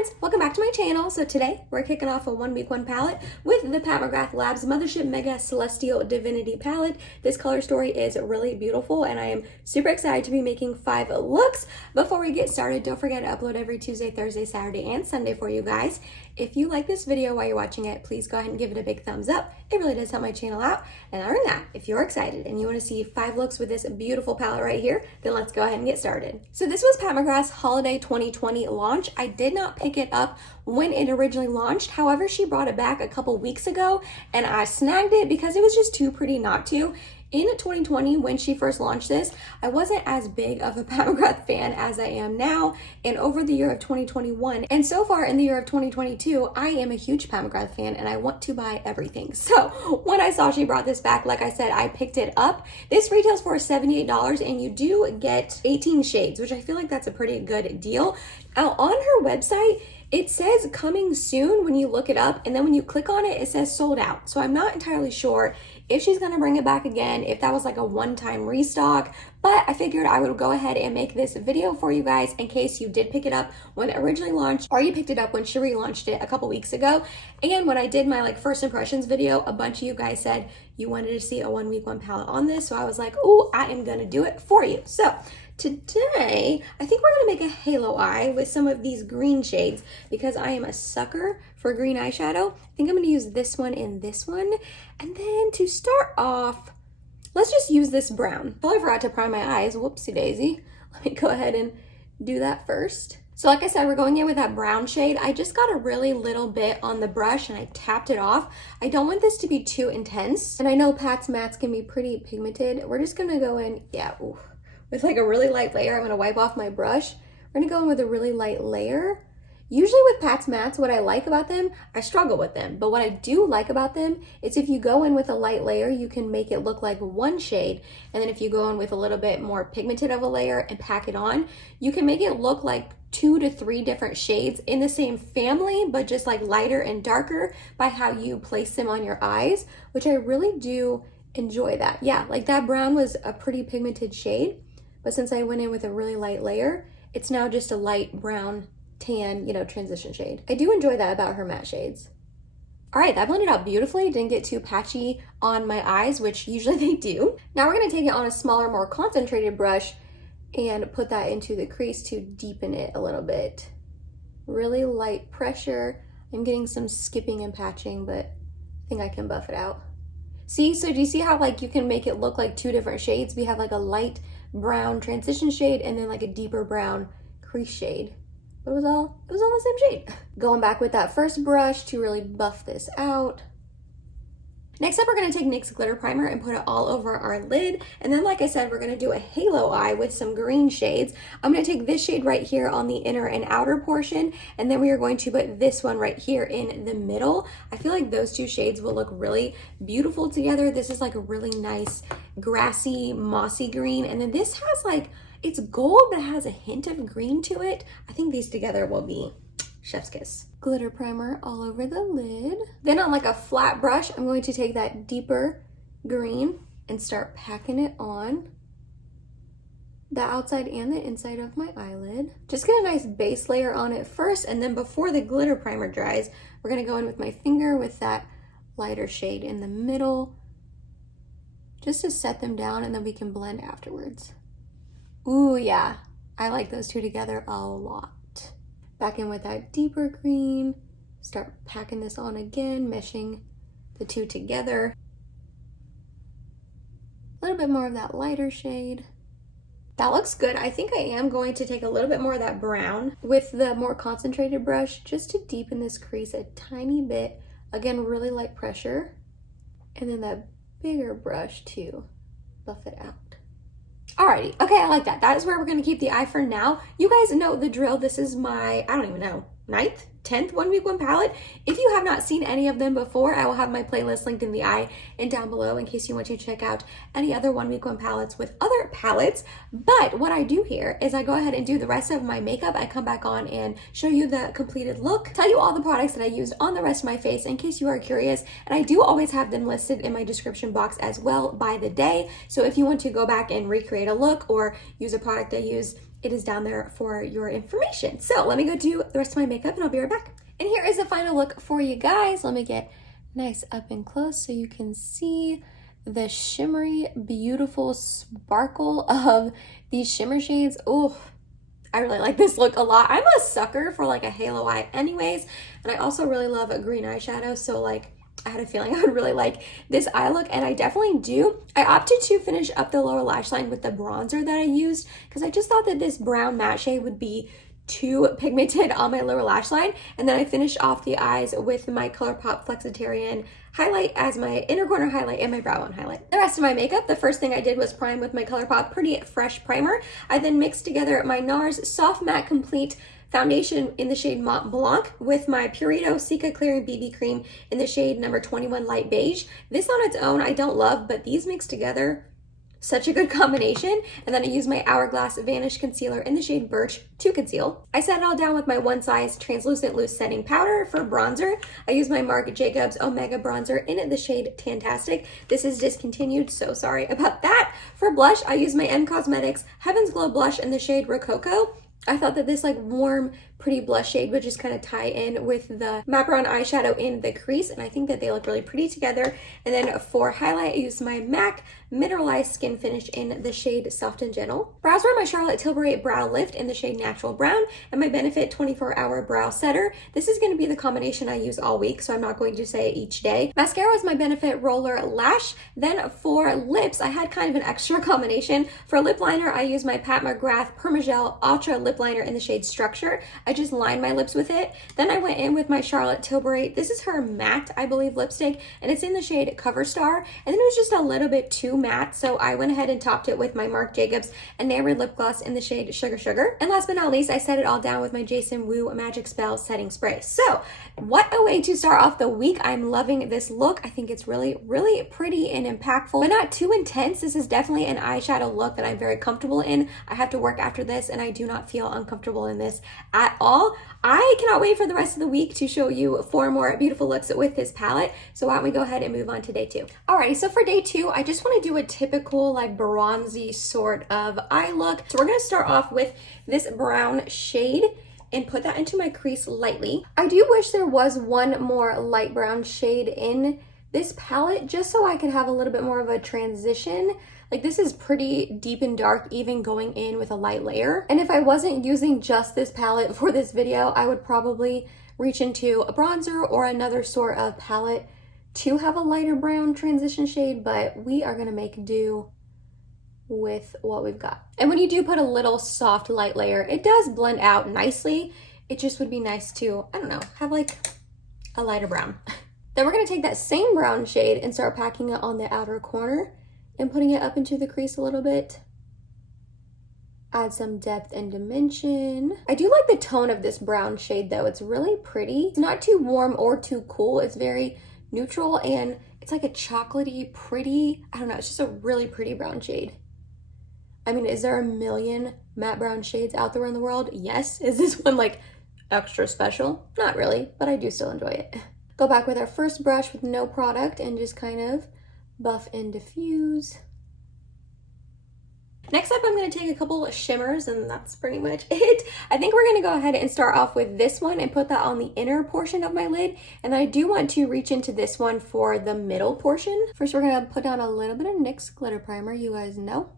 friends, welcome back to my channel. So today we're kicking off a 1 week 1 palette with the Pat McGrath Labs Mothership Mega Celestial Divinity palette. This color story is really beautiful and I am super excited to be making 5 looks. Before we get started, don't forget to upload every Tuesday, Thursday, Saturday, and Sunday for you guys. If you like this video while you're watching it, please go ahead and give it a big thumbs up. It really does help my channel out. And other than that, if you're excited and you want to see 5 looks with this beautiful palette right here, then let's go ahead and get started. So this was Pat McGrath's Holiday 2020 launch. I did not pick it up when it originally launched. However, she brought it back a couple weeks ago and I snagged it because it was just too pretty not to. In 2020, when she first launched this, I wasn't as big of a Pat McGrath fan as I am now, and over the year of 2021, and so far in the year of 2022, I am a huge Pat McGrath fan and I want to buy everything. So when I saw she brought this back, like I said, I picked it up. This retails for $78 and you do get 18 shades, which I feel like that's a pretty good deal. Now on her website, it says coming soon when you look it up, and then when you click on it, it says sold out. So I'm not entirely sure if she's gonna bring it back again, if that was like a one-time restock, but I figured I would go ahead and make this video for you guys in case you did pick it up when it originally launched, or you picked it up when she relaunched it a couple weeks ago. And when I did my first impressions video, a bunch of you guys said you wanted to see a 1 week 1 palette on this, so I was like, oh, I am gonna do it for you. So today, I think we're gonna make a halo eye with some of these green shades because I am a sucker for green eyeshadow. I think I'm gonna use this one and this one. And then to start off, let's just use this brown. Oh, I forgot to prime my eyes, whoopsie daisy. Let me go ahead and do that first. So like I said, we're going in with that brown shade. I just got a really little bit on the brush and I tapped it off. I don't want this to be too intense. And I know Pat's mattes can be pretty pigmented. We're just gonna go in, with like a really light layer. I'm gonna wipe off my brush. We're gonna go in with a really light layer. Usually with Pat's mattes, what I like about them, I struggle with them, but what I do like about them is if you go in with a light layer, you can make it look like one shade. And then if you go in with a little bit more pigmented of a layer and pack it on, you can make it look like 2 to 3 different shades in the same family, but just like lighter and darker by how you place them on your eyes, which I really do enjoy that. Yeah, like that brown was a pretty pigmented shade, but since I went in with a really light layer, it's now just a light brown tan, transition shade. I do enjoy that about her matte shades. All right, that blended out beautifully. Didn't get too patchy on my eyes, which usually they do. Now we're gonna take it on a smaller, more concentrated brush and put that into the crease to deepen it a little bit. Really light pressure. I'm getting some skipping and patching, but I think I can buff it out. See, so do you see how you can make it look like 2 different shades? We have like a light brown transition shade and then like a deeper brown crease shade. But it was all the same shade. Going back with that first brush to really buff this out. Next up, we're gonna take NYX glitter primer and put it all over our lid. And then, like I said, we're gonna do a halo eye with some green shades. I'm gonna take this shade right here on the inner and outer portion, and then we are going to put this one right here in the middle. I feel like those 2 shades will look really beautiful together. This is like a really nice grassy, mossy green. And then this has it's gold, but it has a hint of green to it. I think these together will be chef's kiss. Glitter primer all over the lid. Then on a flat brush, I'm going to take that deeper green and start packing it on the outside and the inside of my eyelid. Just get a nice base layer on it first, and then before the glitter primer dries, we're gonna go in with my finger with that lighter shade in the middle, just to set them down, and then we can blend afterwards. Ooh, yeah, I like those 2 together a lot. Back in with that deeper green, start packing this on again, meshing the 2 together. A little bit more of that lighter shade. That looks good. I think I am going to take a little bit more of that brown with the more concentrated brush just to deepen this crease a tiny bit. Again, really light pressure. And then that bigger brush to buff it out. Alrighty, okay, I like that. That is where we're gonna keep the eye for now. You guys know the drill. This is my, I don't even know, 9th, 10th 1 week 1 palette. If you have not seen any of them before, I will have my playlist linked in the eye and down below in case you want to check out any other 1 week 1 palettes with other palettes. But what I do here is I go ahead and do the rest of my makeup. I come back on and show you the completed look, tell you all the products that I used on the rest of my face in case you are curious. And I do always have them listed in my description box as well by the day. So if you want to go back and recreate a look or use a product I use it is down there for your information. So let me go do the rest of my makeup and I'll be right back. And here is the final look for you guys. Let me get nice up and close so you can see the shimmery, beautiful sparkle of these shimmer shades. Oh, I really like this look a lot. I'm a sucker for like a halo eye anyways, and I also really love a green eyeshadow, so like I had a feeling I would really like this eye look, and I definitely do. I opted to finish up the lower lash line with the bronzer that I used because I just thought that this brown matte shade would be too pigmented on my lower lash line, and then I finished off the eyes with my Colourpop Flexitarian highlight as my inner corner highlight and my brow bone highlight. The rest of my makeup, the first thing I did was prime with my Colourpop Pretty Fresh primer. I then mixed together my NARS Soft Matte Complete foundation in the shade Mont Blanc with my Purito Cica Clearing BB Cream in the shade number 21 Light Beige. This on its own I don't love, but these mixed together, such a good combination. And then I use my Hourglass Vanish concealer in the shade Birch to conceal. I set it all down with my one size translucent loose setting powder for bronzer. I use my Marc Jacobs O'Mega bronzer in the shade Tantastic. This is discontinued, so sorry about that. For blush, I use my M Cosmetics Heaven's Glow blush in the shade Rococo. I thought that this like warm, pretty blush shade would just kind of tie in with the matte brown eyeshadow in the crease, and I think that they look really pretty together. And then for highlight, I used my MAC Mineralized Skin Finish in the shade Soft and Gentle. Brows were my Charlotte Tilbury Brow Lift in the shade Natural Brown, and my Benefit 24-Hour Brow Setter. This is going to be the combination I use all week, so I'm not going to say it each day. Mascara is my Benefit Roller Lash. Then for lips, I had kind of an extra combination. For lip liner, I use my Pat McGrath Permagel Ultra Lip Liner in the shade Structure. I just lined my lips with it. Then I went in with my Charlotte Tilbury. This is her matte, I believe, lipstick, and it's in the shade Cover Star. And then it was just a little bit too matte, so I went ahead and topped it with my Marc Jacobs Enamored lip gloss in the shade Sugar Sugar. And last but not least, I set it all down with my Jason Wu Magic Spell Setting Spray. So what a way to start off the week. I'm loving this look. I think it's really, really pretty and impactful, but not too intense. This is definitely an eyeshadow look that I'm very comfortable in. I have to work after this, and I do not feel uncomfortable in this at all. I cannot wait for the rest of the week to show you 4 more beautiful looks with this palette. So why don't we go ahead and move on to day 2. Alrighty, so for day 2, I just want to do a typical like bronzy sort of eye look. So we're going to start off with this brown shade and put that into my crease lightly. I do wish there was one more light brown shade in this palette just so I could have a little bit more of a transition. Like this is pretty deep and dark even going in with a light layer. And if I wasn't using just this palette for this video, I would probably reach into a bronzer or another sort of palette to have a lighter brown transition shade, but we are gonna make do with what we've got. And when you do put a little soft light layer, it does blend out nicely. It just would be nice to, I don't know, have like a lighter brown. Then we're gonna take that same brown shade and start packing it on the outer corner and putting it up into the crease a little bit. Add some depth and dimension. I do like the tone of this brown shade though. It's really pretty. It's not too warm or too cool. It's very neutral and it's like a chocolatey, pretty, I don't know, it's just a really pretty brown shade. I mean, is there a million matte brown shades out there in the world? Yes. Is this one like extra special? Not really, but I do still enjoy it. Go back with our first brush with no product and just kind of buff and diffuse. Next up, I'm going to take a couple of shimmers, and that's pretty much it. I think we're going to go ahead and start off with this one and put that on the inner portion of my lid. And I do want to reach into this one for the middle portion. First, we're going to put down a little bit of NYX glitter primer. You guys know,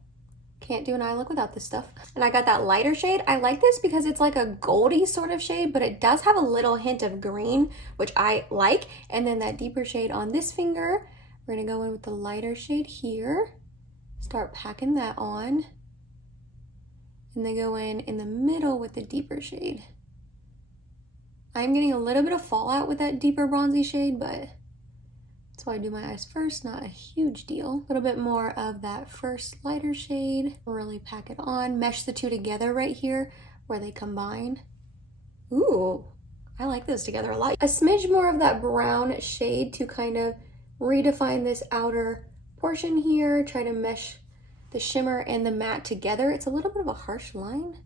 can't do an eye look without this stuff. And I got that lighter shade. I like this because it's like a goldy sort of shade, but it does have a little hint of green, which I like. And then that deeper shade on this finger. We're going to go in with the lighter shade here. Start packing that on, and then go in the middle with the deeper shade. I'm getting a little bit of fallout with that deeper bronzy shade, but that's why I do my eyes first, not a huge deal. A little bit more of that first lighter shade, really pack it on, mesh the two together right here where they combine. Ooh, I like those together a lot. A smidge more of that brown shade to kind of redefine this outer portion here, try to mesh the shimmer and the matte together. It's a little bit of a harsh line.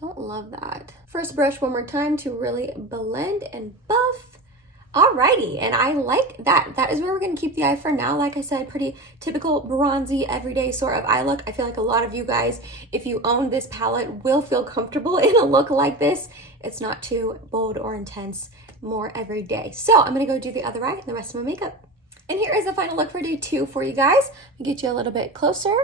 Don't love that. First brush one more time to really blend and buff. Alrighty, and I like that. That is where we're going to keep the eye for now. Like I said, pretty typical bronzy, everyday sort of eye look. I feel like a lot of you guys, if you own this palette, will feel comfortable in a look like this. It's not too bold or intense, more everyday. So I'm going to go do the other eye and the rest of my makeup. And here is the final look for day 2 for you guys. I'll get you a little bit closer.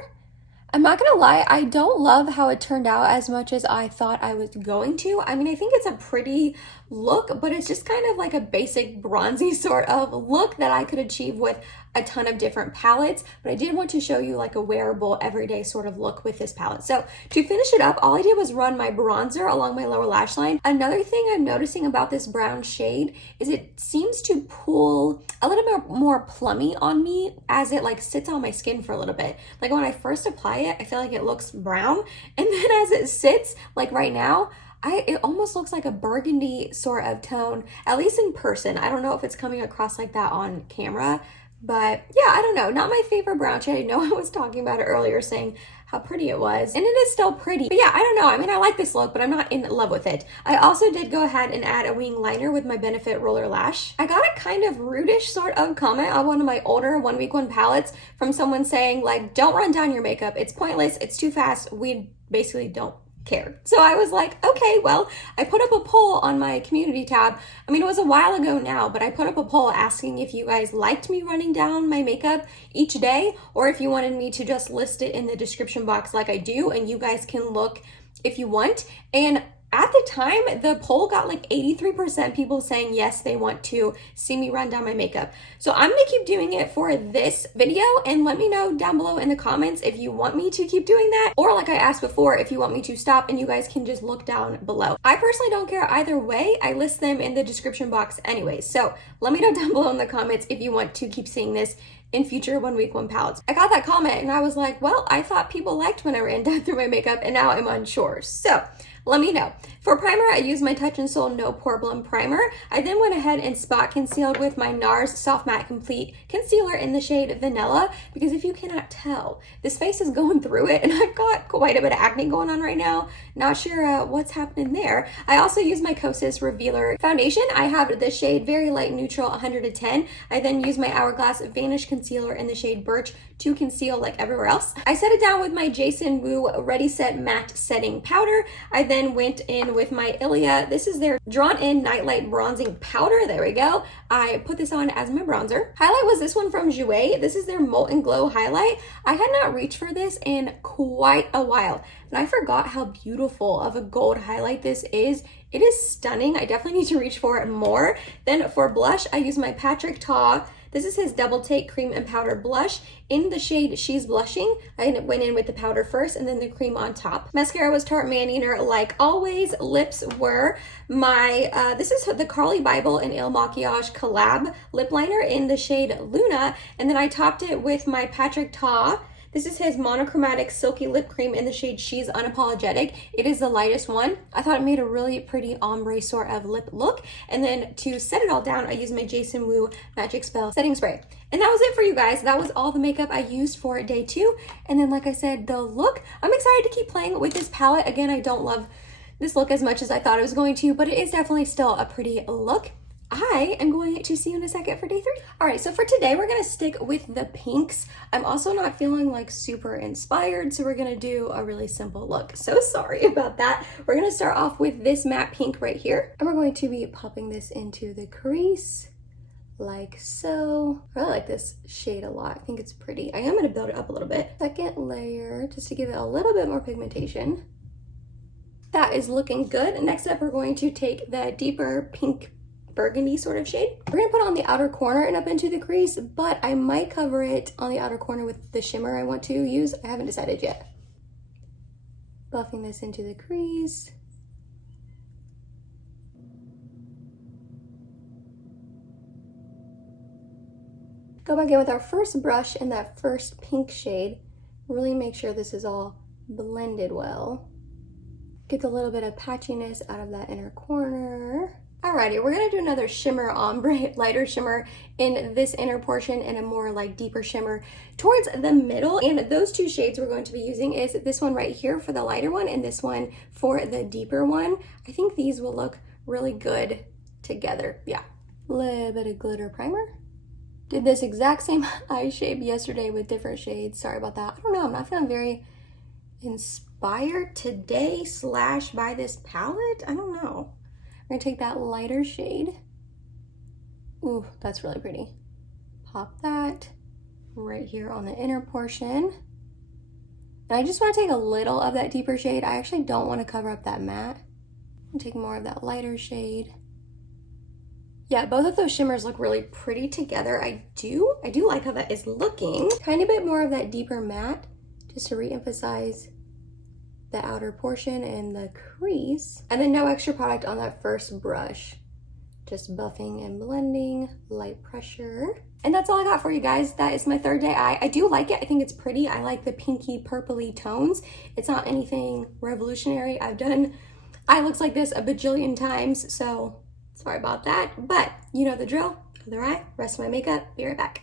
I'm not gonna lie, I don't love how it turned out as much as I thought I was going to. I mean, I think it's a pretty look, but it's just kind of like a basic bronzy sort of look that I could achieve with a ton of different palettes, but I did want to show you like a wearable everyday sort of look with this palette. So to finish it up, all I did was run my bronzer along my lower lash line. Another thing I'm noticing about this brown shade is it seems to pull a little bit more plummy on me as it like sits on my skin for a little bit. Like when I first apply it, I feel like it looks brown, and then as it sits, like right now, it almost looks like a burgundy sort of tone, at least in person. I don't know if it's coming across like that on camera, but yeah, I don't know. Not my favorite brown shade. I know I was talking about it earlier saying how pretty it was, and it is still pretty. But yeah, I don't know. I mean, I like this look, but I'm not in love with it. I also did go ahead and add a wing liner with my Benefit Roller Lash. I got a kind of rudish sort of comment on one of my older 1 week 1 palettes from someone saying like, don't run down your makeup. It's pointless. It's too fast. We basically don't care. So I was like, okay, well, I put up a poll on my community tab. I mean, it was a while ago now, but I put up a poll asking if you guys liked me running down my makeup each day, or if you wanted me to just list it in the description box like I do, and you guys can look if you want. And at the time, the poll got like 83% people saying yes, they want to see me run down my makeup. So I'm gonna keep doing it for this video, and let me know down below in the comments if you want me to keep doing that, or like I asked before, if you want me to stop, and you guys can just look down below. I personally don't care either way. I list them in the description box anyways. So let me know down below in the comments if you want to keep seeing this in future 1 week 1 palettes. I got that comment and I was like, well, I thought people liked when I ran down through my makeup, and now I'm unsure. So let me know. For primer, I used my Touch in Sol No Pore Blum Primer. I then went ahead and spot concealed with my NARS Soft Matte Complete Concealer in the shade Vanilla, because if you cannot tell, this face is going through it, and I've got quite a bit of acne going on right now. Not sure what's happening there. I also used my Kosas Revealer Foundation. I have the shade Very Light Neutral 110. I then used my Hourglass Vanish Concealer in the shade Birch to conceal like everywhere else. I set it down with my Jason Wu Ready Set Matte Setting Powder. I then went in with my Ilia. This is their Drawn In Nightlight Bronzing Powder. There we go. I put this on as my bronzer. Highlight was this one from Jouer. This is their Molten Glow highlight. I had not reached for this in quite a while, and I forgot how beautiful of a gold highlight this is. It is stunning. I definitely need to reach for it more. Then for blush, I use my Patrick Ta. This is his Double Take Cream and Powder Blush in the shade She's Blushing. I went in with the powder first and then the cream on top. Mascara was Tarte Man Eater like always. Lips were my, this is the Carly Bible and Il Maquillage collab lip liner in the shade Luna. And then I topped it with my Patrick Ta. This is his monochromatic silky lip cream in the shade She's Unapologetic. It is the lightest one. I thought it made a really pretty ombre sort of lip look. And then to set it all down, I used my Jason Wu Magic Spell setting spray. And that was it for you guys. That was all the makeup I used for day 2. And then like I said, the look, I'm excited to keep playing with this palette. Again, I don't love this look as much as I thought I was going to, but it is definitely still a pretty look. I am going to see you in a second for day 3. All right, so for today, we're gonna stick with the pinks. I'm also not feeling like super inspired, so we're gonna do a really simple look. So sorry about that. We're gonna start off with this matte pink right here, and we're going to be popping this into the crease like so. I really like this shade a lot. I think it's pretty. I am gonna build it up a little bit. Second layer, just to give it a little bit more pigmentation. That is looking good. Next up, we're going to take the deeper pink burgundy sort of shade. We're gonna put on the outer corner and up into the crease, but I might cover it on the outer corner with the shimmer I want to use. I haven't decided yet. Buffing this into the crease. Go back in with our first brush in that first pink shade. Really make sure this is all blended well. Get a little bit of patchiness out of that inner corner. Alrighty, we're gonna do another shimmer ombre, lighter shimmer in this inner portion and a more like deeper shimmer towards the middle. And those two shades we're going to be using is this one right here for the lighter one and this one for the deeper one. I think these will look really good together. Yeah, Little bit of glitter primer. Did this exact same eye shape yesterday with different shades. Sorry about that. I don't know, I'm not feeling very inspired today slash by this palette. I don't know. We're gonna take that lighter shade. Ooh, that's really pretty. Pop that right here on the inner portion. And I just want to take a little of that deeper shade. I actually don't want to cover up that matte. I'm take more of that lighter shade. Yeah, both of those shimmers look really pretty together. I do like how that is looking. Tiny bit more of that deeper matte just to re-emphasize the outer portion and the crease. And then no extra product on that first brush. Just buffing and blending, light pressure. And that's all I got for you guys. That is my third day eye. I do like it. I think it's pretty. I like the pinky purpley tones. It's not anything revolutionary. I've done eye looks like this a bajillion times, so sorry about that. But you know the drill. Other eye, rest of my makeup, be right back.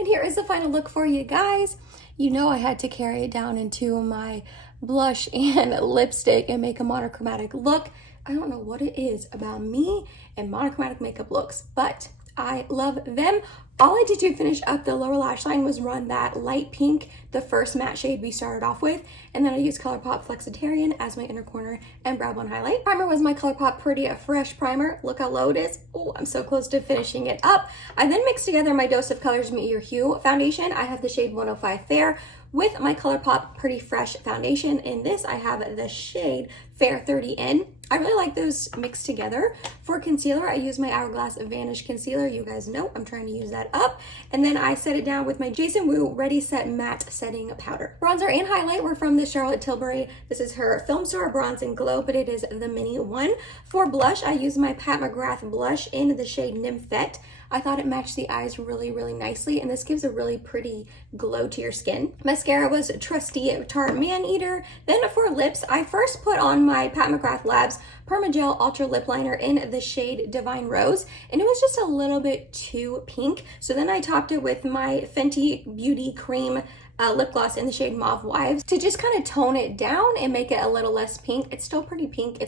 And here is the final look for you guys. You know I had to carry it down into my blush and lipstick and make a monochromatic look. I don't know what it is about me and monochromatic makeup looks, but I love them. All I did to finish up the lower lash line was run that light pink, the first matte shade we started off with, and then I used Colourpop Flexitarian as my inner corner and brow bone highlight. Primer was my Colourpop Pretty Fresh primer. Look how low it is. Oh, I'm so close to finishing it up. I then mixed together my Dose of Colors Meet Your Hue foundation. I have the shade 105 Fair with my Colourpop Pretty Fresh foundation. In this, I have the shade Fair 30N. I really like those mixed together. For concealer, I use my Hourglass Vanish concealer. You guys know I'm trying to use that up. And then I set it down with my Jason Wu Ready Set Matte Setting Powder. Bronzer and highlight were from the Charlotte Tilbury. This is her Film Store Bronze and Glow, but it is the mini one. For blush, I use my Pat McGrath blush in the shade Nymphette. I thought it matched the eyes really, really nicely, and this gives a really pretty glow to your skin. Mascara was Trusty Tarte Man Eater. Then for lips, I first put on my Pat McGrath Labs Permagel Ultra Lip Liner in the shade Divine Rose, and it was just a little bit too pink. So then I topped it with my Fenty Beauty Cream lip gloss in the shade Mauve Wives to just kind of tone it down and make it a little less pink. It's still pretty pink,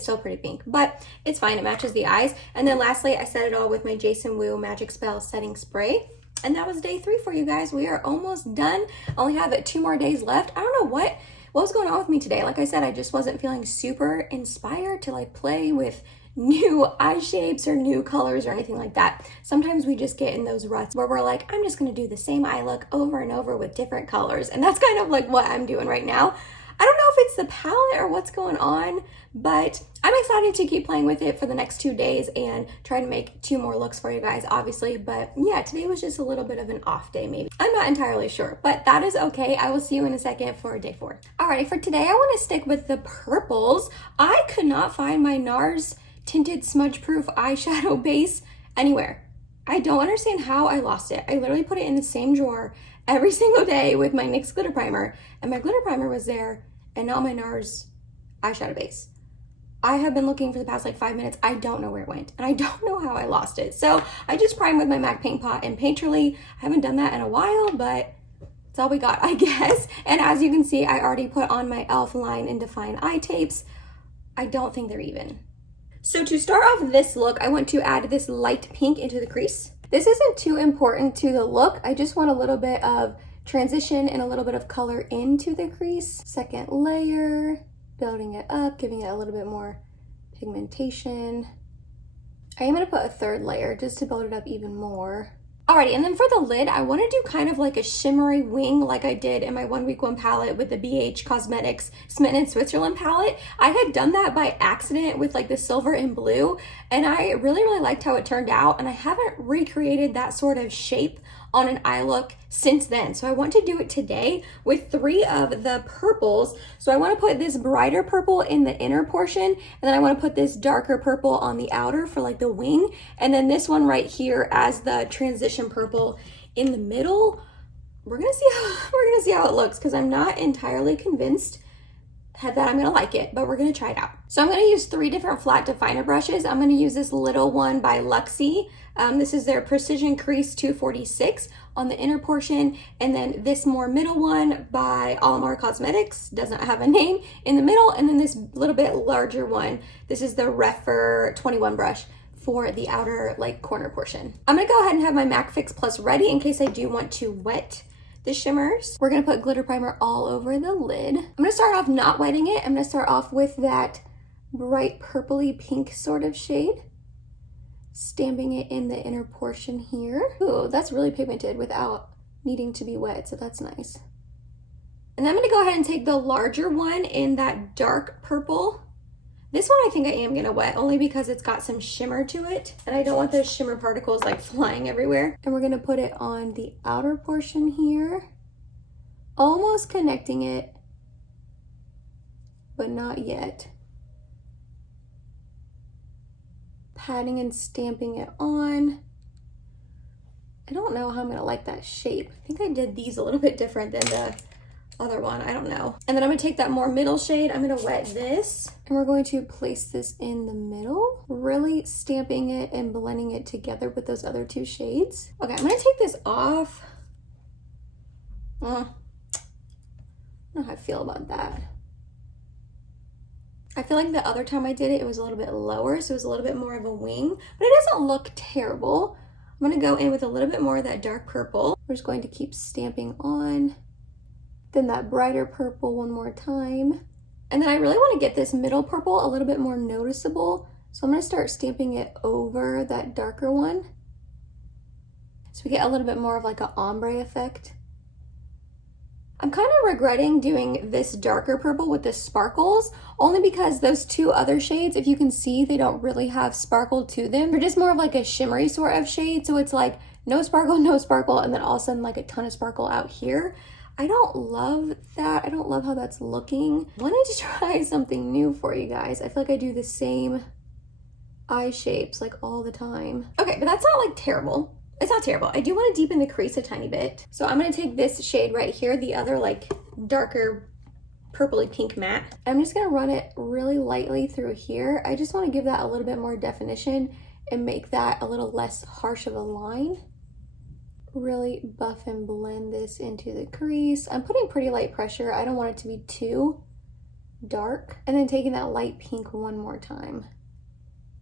but it's fine, it matches the eyes. And then lastly, I set it all with my Jason Wu Magic Spell Setting Spray. And that was day 3 for you guys. We are almost done. I only have 2 more days left. I don't know what was going on with me today. Like I said, I just wasn't feeling super inspired to like play with new eye shapes or new colors or anything like that. Sometimes we just get in those ruts where we're like, I'm just gonna do the same eye look over and over with different colors. And that's kind of like what I'm doing right now. I don't know if it's the palette or what's going on, but I'm excited to keep playing with it for the next 2 days and try to make 2 more looks for you guys, obviously. But yeah, today was just a little bit of an off day maybe. I'm not entirely sure, but that is okay. I will see you in a second for day 4. Alrighty, for today, I wanna stick with the purples. I could not find my NARS tinted smudge proof eyeshadow base anywhere. I don't understand how I lost it. I literally put it in the same drawer every single day with my NYX glitter primer, and my glitter primer was there and not my NARS eyeshadow base. I have been looking for the past like 5 minutes. I don't know where it went, and I don't know how I lost it. So I just primed with my MAC Paint Pot and Painterly. I haven't done that in a while, but it's all we got, I guess. And as you can see, I already put on my e.l.f. line and Define eye tapes. I don't think they're even. So to start off this look, I want to add this light pink into the crease. This isn't too important to the look. I just want a little bit of transition and a little bit of color into the crease. Second layer, building it up, giving it a little bit more pigmentation. I am gonna put a 3rd layer just to build it up even more. Alrighty, and then for the lid, I want to do kind of like a shimmery wing like I did in my 1 Week 1 palette with the BH Cosmetics Smitten in Switzerland palette. I had done that by accident with like the silver and blue, and I really, really liked how it turned out, and I haven't recreated that sort of shape on an eye look since then. So I want to do it today with 3 of the purples. So I want to put this brighter purple in the inner portion, and then I want to put this darker purple on the outer for like the wing, and then this one right here as the transition purple in the middle. We're gonna see how it looks, because I'm not entirely convinced that I'm gonna like it, but we're gonna try it out. So I'm gonna use 3 different flat definer brushes. I'm gonna use this little one by Luxie. This is their Precision Crease 246 on the inner portion, and then this more middle one by Alamar Cosmetics, doesn't have a name, in the middle, and then this little bit larger one. This is the Refer 21 brush for the outer like corner portion. I'm gonna go ahead and have my MAC Fix Plus ready in case I do want to wet the shimmers. We're gonna put glitter primer all over the lid. I'm gonna start off not wetting it. I'm gonna start off with that bright purpley pink sort of shade, stamping it in the inner portion here. Ooh, that's really pigmented without needing to be wet, so that's nice. And then I'm gonna go ahead and take the larger one in that dark purple. This one I think I am gonna wet only because it's got some shimmer to it and I don't want those shimmer particles like flying everywhere. And we're gonna put it on the outer portion here, almost connecting it, but not yet. Patting and stamping it on. I don't know how I'm gonna like that shape. I think I did these a little bit different than the other one, I don't know. And then I'm gonna take that more middle shade, I'm gonna wet this, and we're going to place this in the middle, really stamping it and blending it together with those other two shades. Okay, I'm gonna take this off. I don't know how I feel about that. I feel like the other time I did it, it was a little bit lower, so it was a little bit more of a wing, but it doesn't look terrible. I'm gonna go in with a little bit more of that dark purple. We're just going to keep stamping on. Then that brighter purple one more time. And then I really want to get this middle purple a little bit more noticeable. So I'm going to start stamping it over that darker one, so we get a little bit more of like an ombre effect. I'm kind of regretting doing this darker purple with the sparkles, only because those two other shades, if you can see, they don't really have sparkle to them. They're just more of like a shimmery sort of shade. So it's like no sparkle, and then all of a sudden like a ton of sparkle out here. I don't love that. I don't love how that's looking. I wanted to try something new for you guys. I feel like I do the same eye shapes like all the time. Okay, but that's not like terrible. It's not terrible. I do want to deepen the crease a tiny bit. So I'm going to take this shade right here, the other like darker purpley pink matte. I'm just going to run it really lightly through here. I just want to give that a little bit more definition and make that a little less harsh of a line. Really buff and blend this into the crease. I'm putting pretty light pressure. I don't want it to be too dark. And then taking that light pink one more time.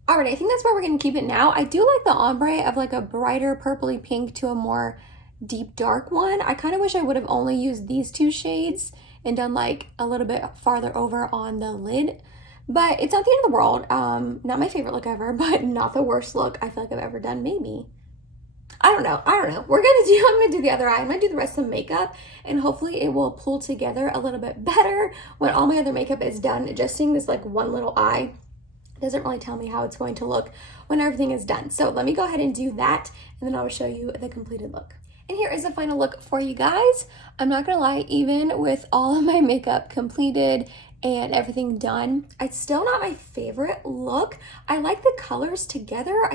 All right, I think that's where we're gonna keep it now. I do like the ombre of like a brighter purpley pink to a more deep dark one. I kind of wish I would have only used these two shades and done like a little bit farther over on the lid. But it's not the end of the world. Not my favorite look ever, but not the worst look I feel like I've ever done, maybe. I don't know. I'm gonna do the other eye. I'm gonna do the rest of the makeup and hopefully it will pull together a little bit better when all my other makeup is done. Just seeing this like one little eye doesn't really tell me how it's going to look when everything is done. So let me go ahead and do that and then I will show you the completed look. And here is the final look for you guys. I'm not gonna lie, even with all of my makeup completed and everything done, it's still not my favorite look. I like the colors together.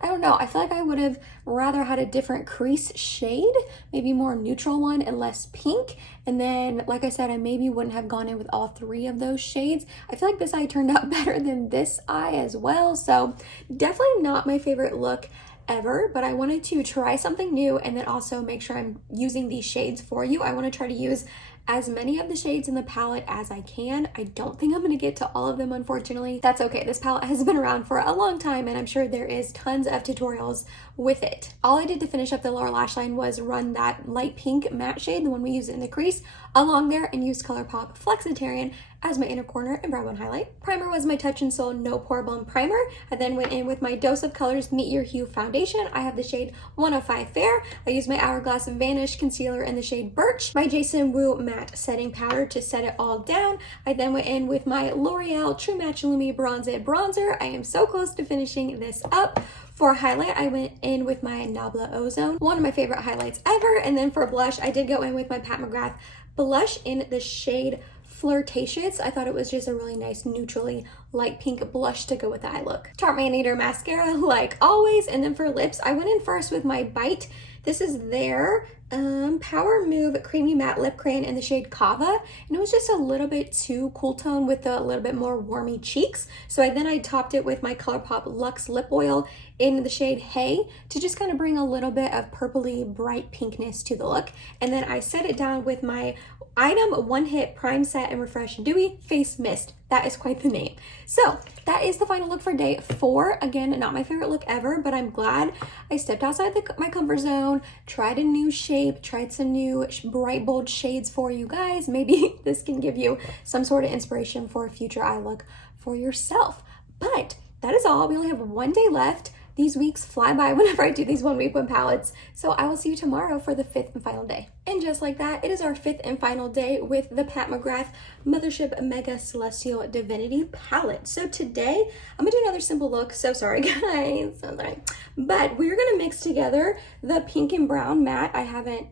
I don't know, I feel like I would have rather had a different crease shade, maybe more neutral one and less pink. And then, like I said, I maybe wouldn't have gone in with all three of those shades. I feel like this eye turned out better than this eye as well. So definitely not my favorite look ever, but I wanted to try something new and then also make sure I'm using these shades for you. I want to try to use as many of the shades in the palette as I can. I don't think I'm gonna get to all of them, unfortunately. That's okay, this palette has been around for a long time and I'm sure there is tons of tutorials with it. All I did to finish up the lower lash line was run that light pink matte shade, the one we used in the crease, along there and use Colourpop Flexitarian as my inner corner and brow bone highlight. Primer was my Touch in Sol No Pore Bone Primer. I then went in with my Dose of Colors Meet Your Hue Foundation. I have the shade 105 Fair. I used my Hourglass Vanish Concealer in the shade Birch. My Jason Wu Matte Setting Powder to set it all down. I then went in with my L'Oreal True Match Lumi Bronze It Bronzer. I am so close to finishing this up. For highlight, I went in with my Nabla Ozone, one of my favorite highlights ever. And then for blush, I did go in with my Pat McGrath blush in the shade Flirtatious. I thought it was just a really nice neutrally light pink blush to go with the eye look. Tarte Maniator mascara like always. And then for lips, I went in first with my Bite. This is their Power Move Creamy Matte Lip Crayon in the shade Kava. And it was just a little bit too cool tone with a little bit more warmy cheeks. So I topped it with my Colourpop Luxe Lip Oil in the shade Hey to just kind of bring a little bit of purpley bright pinkness to the look. And then I set it down with my Item One Hit Prime Set and Refresh Dewy Face Mist. That is quite the name. So that is the final look for day 4. Again, not my favorite look ever, but I'm glad I stepped outside my comfort zone, tried a new shape, tried some new bright, bold shades for you guys. Maybe this can give you some sort of inspiration for a future eye look for yourself. But that is all. We only have one day left. These weeks fly by whenever I do these 1 week 1 palettes. So I will see you tomorrow for the 5th and final day. And just like that, it is our 5th and final day with the Pat McGrath Mothership Mega Celestial Divinity palette. So today, I'm gonna do another simple look. So sorry guys, so sorry. But we're gonna mix together the pink and brown matte. I haven't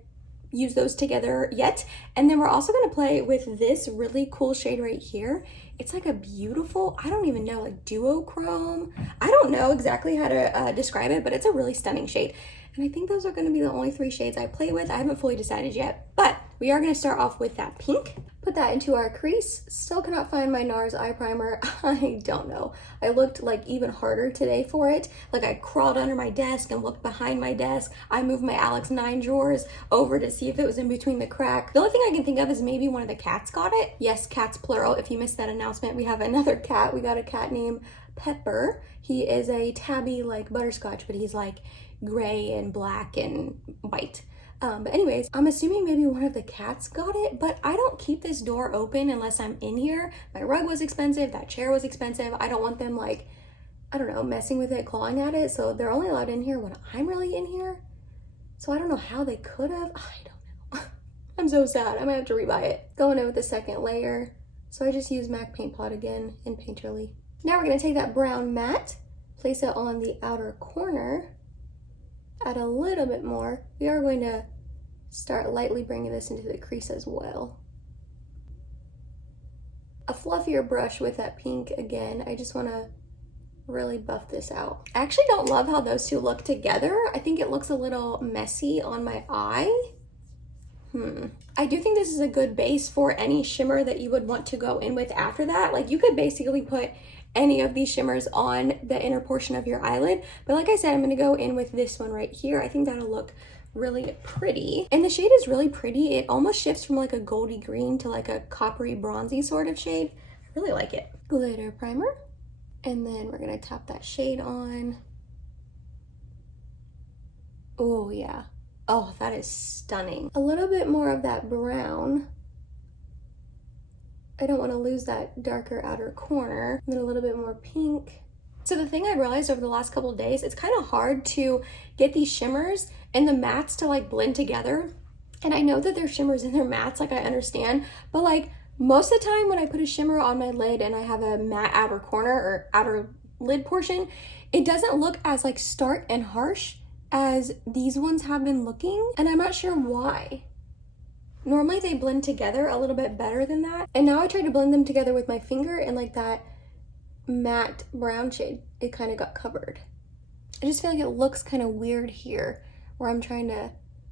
used those together yet. And then we're also gonna play with this really cool shade right here. It's like a beautiful, I don't even know, like duochrome. I don't know exactly how to describe it, but it's a really stunning shade. And I think those are gonna be the only 3 shades I play with. I haven't fully decided yet, but we are gonna start off with that pink. Put that into our crease. Still cannot find my NARS eye primer. I don't know. I looked like even harder today for it. Like I crawled under my desk and looked behind my desk. I moved my Alex 9 drawers over to see if it was in between the crack. The only thing I can think of is maybe one of the cats got it. Yes, cats plural. If you missed that announcement, we have another cat. We got a cat named Pepper. He is a tabby like butterscotch, but he's like gray and black and white. But anyways, I'm assuming maybe one of the cats got it, but I don't keep this door open unless I'm in here. My rug was expensive, that chair was expensive. I don't want them like, I don't know, messing with it, clawing at it. So they're only allowed in here when I'm really in here. So I don't know how they could have. I don't know. I'm so sad. I might have to rebuy it. Going in with the second layer. So I just use MAC Paint Pot again in Painterly. Now we're gonna take that brown matte, place it on the outer corner, add a little bit more. We are going to start lightly bringing this into the crease as well. A fluffier brush with that pink again. I just want to really buff this out. I actually don't love how those two look together. I think it looks a little messy on my eye. I do think this is a good base for any shimmer that you would want to go in with after that. Like you could basically put any of these shimmers on the inner portion of your eyelid. But like I said, I'm going to go in with this one right here. I think that'll look really pretty. And the shade is really pretty. It almost shifts from like a goldy green to like a coppery bronzy sort of shade. I really like it. Glitter primer. And then we're going to tap that shade on. Oh yeah. Oh, that is stunning. A little bit more of that brown. I don't want to lose that darker outer corner. And then a little bit more pink. So the thing I realized over the last couple of days, it's kind of hard to get these shimmers and the mattes to like blend together. And I know that there's shimmers in their mattes, like I understand, but like most of the time when I put a shimmer on my lid and I have a matte outer corner or outer lid portion, it doesn't look as like stark and harsh as these ones have been looking. And I'm not sure why. Normally they blend together a little bit better than that. And now I tried to blend them together with my finger and like that matte brown shade, it kind of got covered. I just feel like it looks kind of weird here where I'm trying to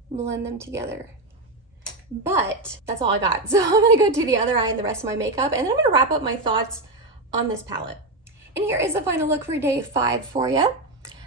blend them together. But that's all I got. So I'm gonna go do the other eye and the rest of my makeup, and then I'm gonna wrap up my thoughts on this palette. And here is the final look for day 5 for you.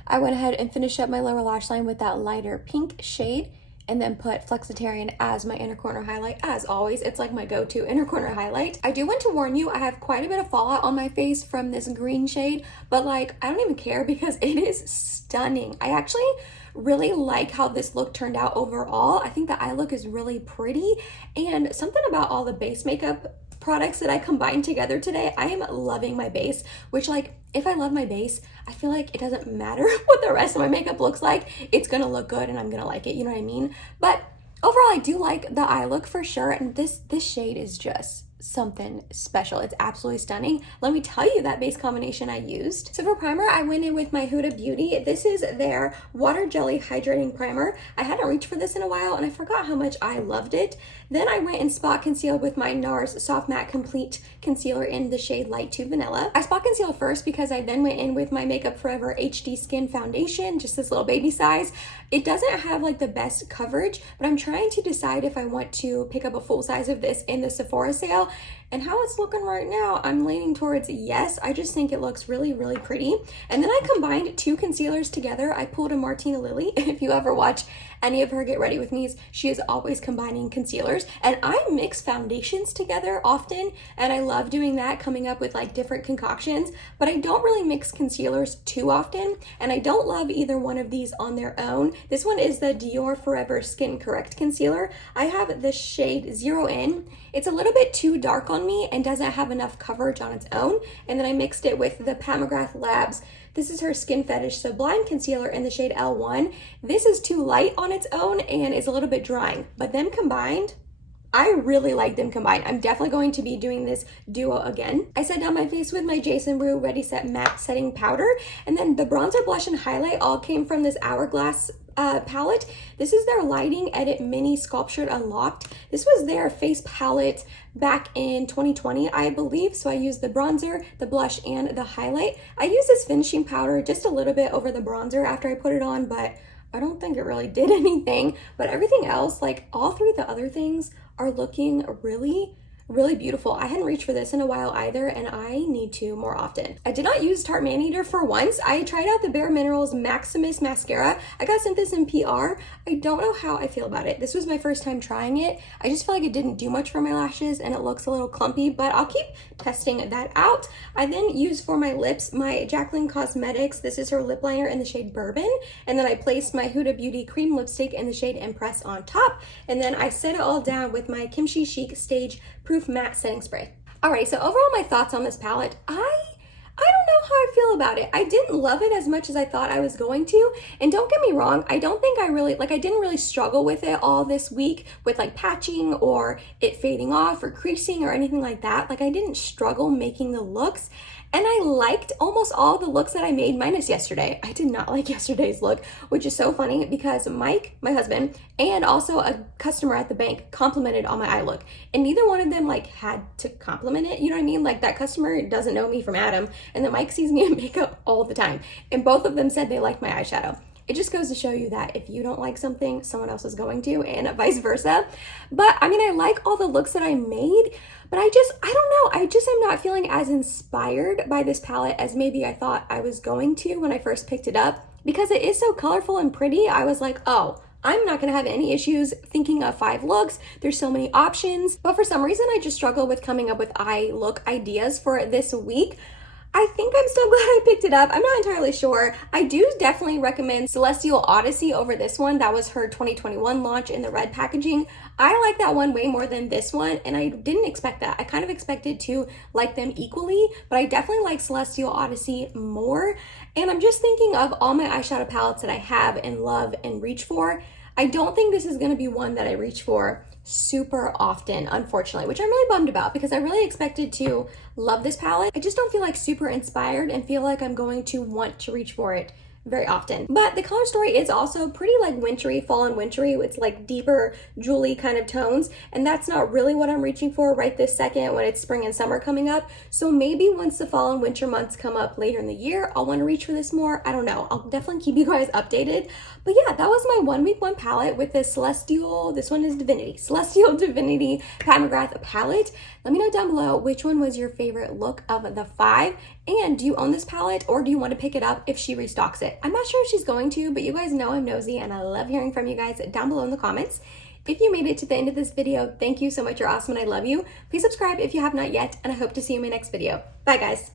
I went ahead and finished up my lower lash line with that lighter pink shade, and then put Flexitarian as my inner corner highlight. As always, it's like my go-to inner corner highlight. I do want to warn you, I have quite a bit of fallout on my face from this green shade, but like, I don't even care because it is stunning. I actually really like how this look turned out overall. I think the eye look is really pretty, and something about all the base makeup products that I combined together today, I am loving my base, which like, if I love my base, I feel like it doesn't matter what the rest of my makeup looks like. It's gonna look good and I'm gonna like it, you know what I mean? But overall, I do like the eye look for sure, and this shade is just something special. It's absolutely stunning. Let me tell you that base combination I used. So for primer, I went in with my Huda Beauty. This is their Water Jelly Hydrating Primer. I hadn't reached for this in a while and I forgot how much I loved it. Then I went and spot concealed with my NARS Soft Matte Complete Concealer in the shade Light to Vanilla. I spot concealed first because I then went in with my Makeup Forever HD Skin Foundation, just this little baby size. It doesn't have like the best coverage, but I'm trying to decide if I want to pick up a full size of this in the Sephora sale. And how it's looking right now, I'm leaning towards yes. I just think it looks really, really pretty. And then I combined two concealers together. I pulled a Martina Lily. If you ever watch any of her Get Ready With Me's, she is always combining concealers. And I mix foundations together often, and I love doing that, coming up with like different concoctions, but I don't really mix concealers too often, and I don't love either one of these on their own. This one is the Dior Forever Skin Correct Concealer. I have the shade 0 in. It's a little bit too dark on me and doesn't have enough coverage on its own, and then I mixed it with the Pat McGrath Labs. This is her Skin Fetish Sublime Concealer in the shade L1. This is too light on its own and is a little bit drying, but them combined, I really like them combined. I'm definitely going to be doing this duo again. I set down my face with my Jason Brew Ready Set Matte Setting Powder, and then the bronzer, blush, and highlight all came from this Hourglass palette. This is their Lighting Edit Mini Sculptured Unlocked. This was their face palette back in 2020, I believe. So I used the bronzer, the blush, and the highlight. I used this finishing powder just a little bit over the bronzer after I put it on, but I don't think it really did anything. But everything else, like all three of the other things, are looking really, really beautiful. I hadn't reached for this in a while either, and I need to more often. I did not use Tarte Maneater for once. I tried out the Bare Minerals Maximus Mascara. I got sent this in PR. I don't know how I feel about it. This was my first time trying it. I just feel like it didn't do much for my lashes and it looks a little clumpy, but I'll keep testing that out. I then used for my lips my Jaclyn Cosmetics. This is her lip liner in the shade Bourbon, and then I placed my Huda Beauty cream lipstick in the shade Impress on top, and then I set it all down with my Kimchi Chic Stage Proof Matte Setting Spray. Alright, so overall my thoughts on this palette, I don't know how I feel about it. I didn't love it as much as I thought I was going to, and don't get me wrong, I don't think I didn't really struggle with it all this week with like patching or it fading off or creasing or anything like that. Like I didn't struggle making the looks, and I liked almost all the looks that I made minus yesterday. I did not like yesterday's look, which is so funny because Mike, my husband, and also a customer at the bank complimented on my eye look, and neither one of them like had to compliment it, you know what I mean? Like that customer doesn't know me from Adam, and then Mike sees me in makeup all the time, and both of them said they liked my eyeshadow. It just goes to show you that if you don't like something, someone else is going to, and vice versa. But I mean, I like all the looks that I made, but I don't know. I just am not feeling as inspired by this palette as maybe I thought I was going to when I first picked it up. Because it is so colorful and pretty, I was like, oh, I'm not gonna have any issues thinking of 5 looks. There's so many options. But for some reason, I just struggle with coming up with eye look ideas for this week. I think I'm so glad I picked it up. I'm not entirely sure. I do definitely recommend Celestial Odyssey over this one. That was her 2021 launch in the red packaging. I like that one way more than this one, and I didn't expect that. I kind of expected to like them equally, but I definitely like Celestial Odyssey more. And I'm just thinking of all my eyeshadow palettes that I have and love and reach for. I don't think this is going to be one that I reach for super often, unfortunately, which I'm really bummed about because I really expected to love this palette. I just don't feel like super inspired and feel like I'm going to want to reach for it very often. But the color story is also pretty like wintry, fall and wintry. It's like deeper jewelry kind of tones, and that's not really what I'm reaching for right this second when it's spring and summer coming up. So maybe once the fall and winter months come up later in the year, I'll want to reach for this more. I don't know. I'll definitely keep you guys updated. But yeah, that was my 1 week 1 palette with the Celestial, this one is Divinity, Celestial Divinity Pat McGrath palette. Let me know down below which one was your favorite look of the 5, and do you own this palette or do you want to pick it up if she restocks it? I'm not sure if she's going to, but you guys know I'm nosy and I love hearing from you guys down below in the comments. If you made it to the end of this video, thank you so much. You're awesome and I love you. Please subscribe if you have not yet, and I hope to see you in my next video. Bye guys.